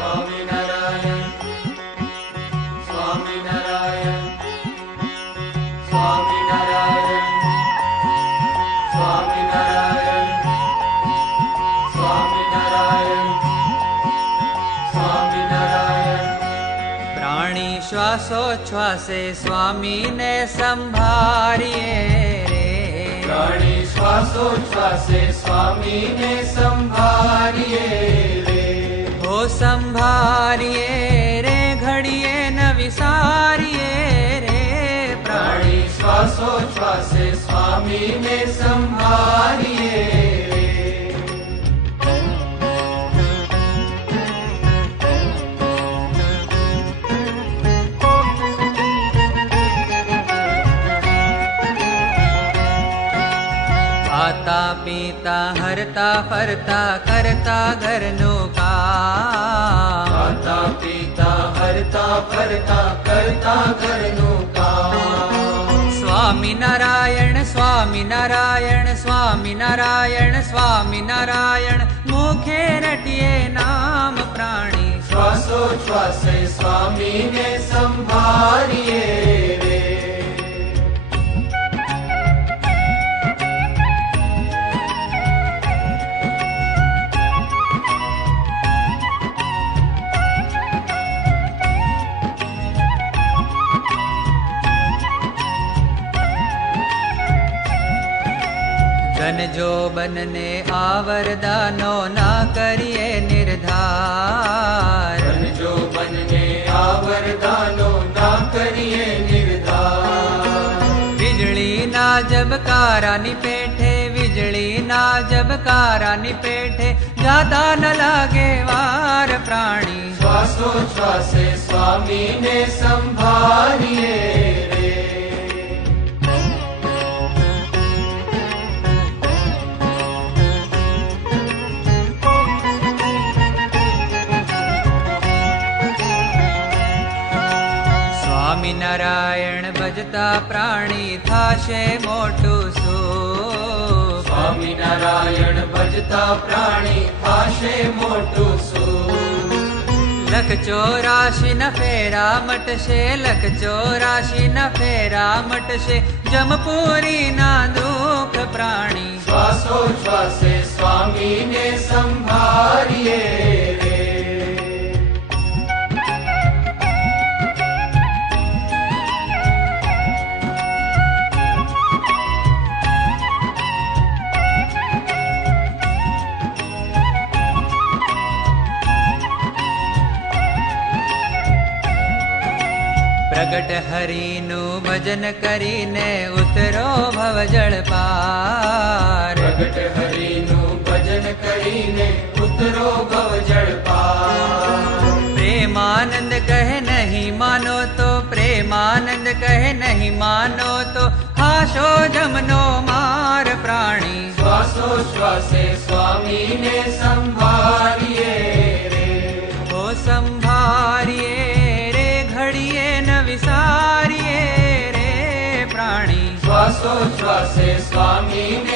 સ્વામિનારાયણ સ્વામિનારાયણ સ્વામિનારાયણ સ્વામિનારાયણ સ્વામિનારાયણ સ્વામિનારાયણ પ્રાણી શ્વાસોચ્છ્વાસે સ્વામીને સંભાળીએ રે. પ્રાણી શ્વાસોચ્છ્વાસે સ્વામીને સંભાળીએ રે. હો સંભાળીએ રે ઘડીએ ન વિસારીએ રે. પ્રાણી શ્વાસોચ્છ્વાસે સ્વામીને સંભાળીએ રે. ખાતા પીતા હરતા ફરતા કરતા ઘરનું કામ. ખાતા પીતા હરતા ફરતા કરતા ઘરનું કામ. સ્વામિનારાયણ સ્વામિનારાયણ સ્વામિનારાયણ સ્વામિનારાયણ મુખે રટીએ નામ પ્રાણી. શ્વાસોચ્છ્વાસે સ્વામીને સંભાળીએ રે. ધનજો બનને આવરદાનો ના કરીએ નિર્ધાર. ધનજો બનને આવરદાનો ના કરીએ નિર્ધાર. વીજળીના જબકારાની પેઠે વીજળીના જબકારાની પેઠે જાતા ન લાગે વાર પ્રાણી. શ્વાસોચ્છ્વાસે સ્વામીને સંભાળીએ રે. સ્વામિનારાયણ ભજતા પ્રાણી થાશે મોટું સુખ. સ્વામિનારાયણ ભજતા પ્રાણી થાશે મોટું સુખ. લખ 84 ન ફેરા મટશે, લખ 84 ન ફેરા મટશે, જમપુરી ના દુઃખ પ્રાણી. શ્વાસોચ્છ્વાસે સ્વામીને સંભાળીએ રે. પ્રગટ હરિનું ભજન કરીને ઉતરો ભવજળ પાર. પ્રગટ હરિનું ભજન કરીને ઉતરો ભવજળ પાર. પ્રેમાનંદ કહે નહીં માનો તો, પ્રેમાનંદ કહે નહીં માનો તો, ખાશો જમનો માર પ્રાણી. શ્વાસોચ્છ્વાસે સ્વામીને સંભાળીએ રે. હો સંભાળીએ રે ઘડીએ ન વિસારીએ રે પ્રાણી. શ્વાસોચ્છ્વાસે સ્વામીને